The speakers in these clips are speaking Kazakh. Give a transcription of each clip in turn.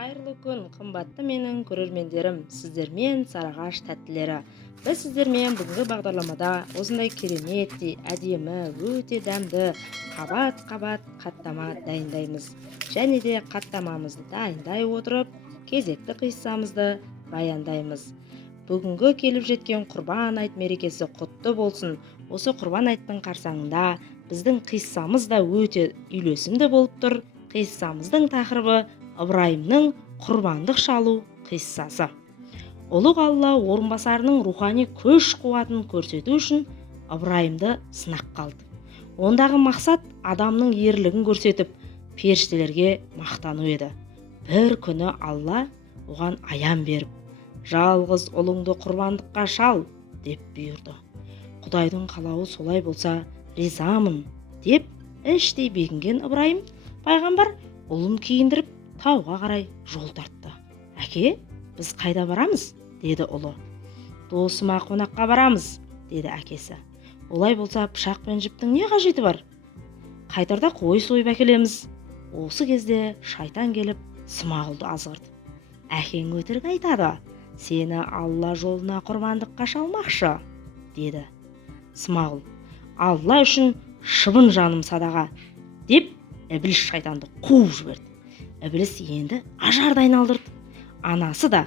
Қайырлы күн, қымбатты менің көрермендерім, сіздермен Сарыағаш тәттілері. Біз сіздермен бүгінгі бағдарламада осындай кереметтей, әдемі, өте дәмді, қабат-қабат қаттама дайындаймыз. Және де қаттамамызды дайындай отырып, кезекті қиссамызды баяндаймыз. Бүгінгі келіп жеткен Құрбан айт мерекесі құтты болсын. Осы Құрбан айттың қарсаңында біздің қиссамыз да өте үйлесімді болып тұр. Қиссамыздың тақырыбы Ыбырайымның құрбандық шалу қиссасы. Ұлық Алла орынбасарының рухани күш қуатын көрсету үшін Ыбырайымды сынаққа алды. Ондағы мақсат адамның ерлігін көрсетіп, періштелерге мақтану еді. Бір күні Алла оған аян беріп, жалғыз ұлыңды құрбандыққа шал деп бұйырды. Құдайдың қалауы солай болса, ризамын деп іштей бекінген Ыбырайым пайғамбар ұлын киіндіріп тауға қарай жол тартты. Әке, біз қайда барамыз? Деді ұлы. Досыма қонаққа барамыз, деді әкесі. Олай болса пышақ пен жіптің не қажеті бар? Қайтарда қой сойып әкелеміз. Осы кезде шайтан келіп Смағұлды азғырды. Әкең өтірік айтады, сені Алла жолына құрбандыққа шалмақшы, деді. Смағұл, Алла үшін шыбын жаным садаға, деп Ібліс шайтанды қуып жіберді. Ібліс енді ажарды айналдырды. Анасы да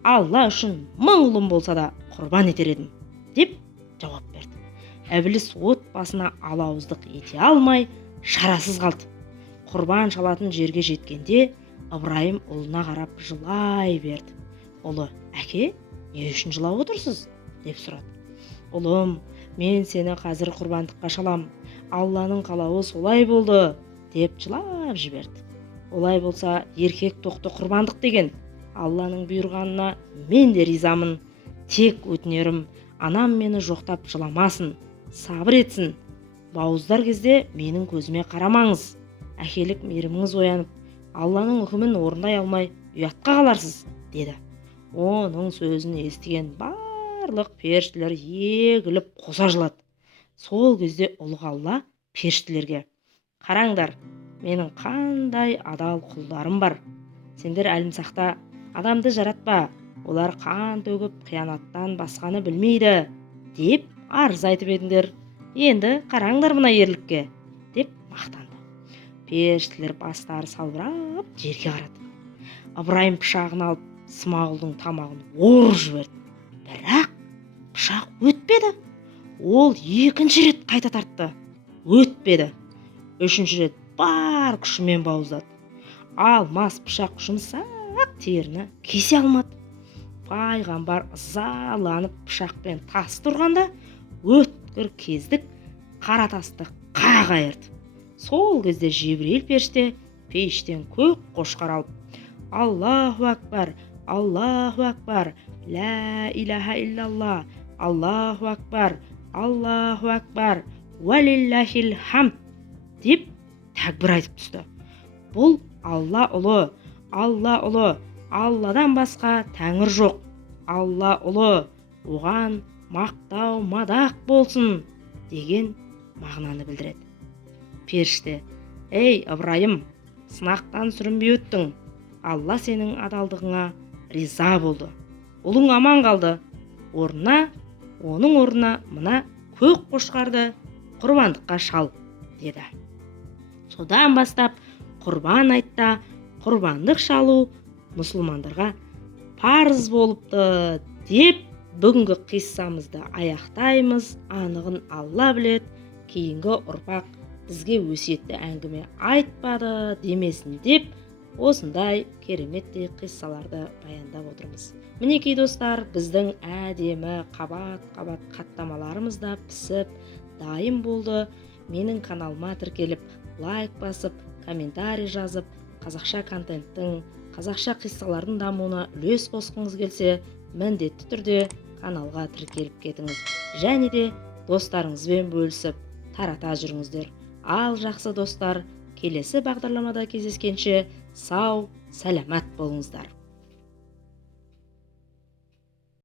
Алла үшін 1000 ұлым болса да құрбан етер едім, деп жауап берді. Ібліс отбасына алауыздық ете алмай, шарасыз қалды. Құрбан шалатын жерге жеткенде Ыбырайым ұлына қарап жылай берді. Ұлы, әке, не үшін жылап отырсыз? Деп сұрады. Ұлым, мен сені қазір құрбандыққа шалам. Алланың қалауы солай болды, деп жылап жіберді. Олай болса, еркек тоқты құрбандық деген Алланың бұйырғанына мен де ризамын. Тек өтінерім, анам мені жоқтап жыламасын, сабыр етсін. Бауыздар кезде менің көзіме қарамаңыз. Әкелік мейіріміңіз оянып, Алланың үкімін орындай алмай ұятқа қаларсыз, деді. Оның сөзін естіген барлық періштелер егіліп қоса жылады. Сол кезде ұлық Алла періштелерге: қараңдар, менің қандай адал құлдарым бар. Сендер әлімсақта адамды жаратпа, олар қан төгіп қиянаттан басқаны білмейді, деп арыз айтып едіңдер. Енді қараңдар мына ерлікке, деп мақтанды. Періштелер бастары салбырап жерге қарады. Ыбырайым пышағын алып Смағұлдың тамағын орып жіберді. Бірақ пышақ өтпеді. Ол екінші рет қайта тартты. Өтпеді. Үшінші рет бар күшімен бауыздады. Алмас пышақ жұмсақ теріні кесе алмады. Пайғамбар ызаланып пышақпен тасты ұрғанда өткір кездік қара тасты қақ айырды. Сол кезде Жебірейіл періште пештен көк қошқар алып: Аллаху акбар, Аллаху акбар, ла иляха иллалла, Аллаху акбар, Аллаху акбар, уалиллахил хамд, деп тәкбір айтып түсті. Бұл Алла ұлы, Алла ұлы, Алладан басқа тәңір жоқ. Алла ұлы, оған мақтау мадақ болсын, деген мағынаны білдіреді. Періште: ей Ыбырайым, сынақтан сүрінбей өттің. Алла сенің адалдығыңа риза болды. Ұлың аман қалды. Оның орнына мына көк қошқарды құрбандыққа шал, деді. Содан бастап Құрбан айтта құрбандық шалу мұсылмандарға парыз болыпты, деп бүгінгі қиссамызды аяқтаймыз. Анығын Алла біледі. Кейінгі ұрпақ бізге өсиетті әңгіме айтпады демесін деп осындай кереметтей қиссаларды баяндап отырмыз. Мінекей достар, біздің әдемі қабат-қабат қаттамаларымыз да пісіп дайын болды. Менің каналыма тіркеліп, лайк басып, комментарий жазып, қазақша контенттің, қазақша қиссалардың дамуына үлес қосқыңыз келсе, міндетті түрде каналға тіркеліп кетіңіз. Және де достарыңызбен бөлісіп, тарата жүріңіздер. Ал жақсы достар, келесі бағдарламада кездескенше сау, сәлемет болыңыздар.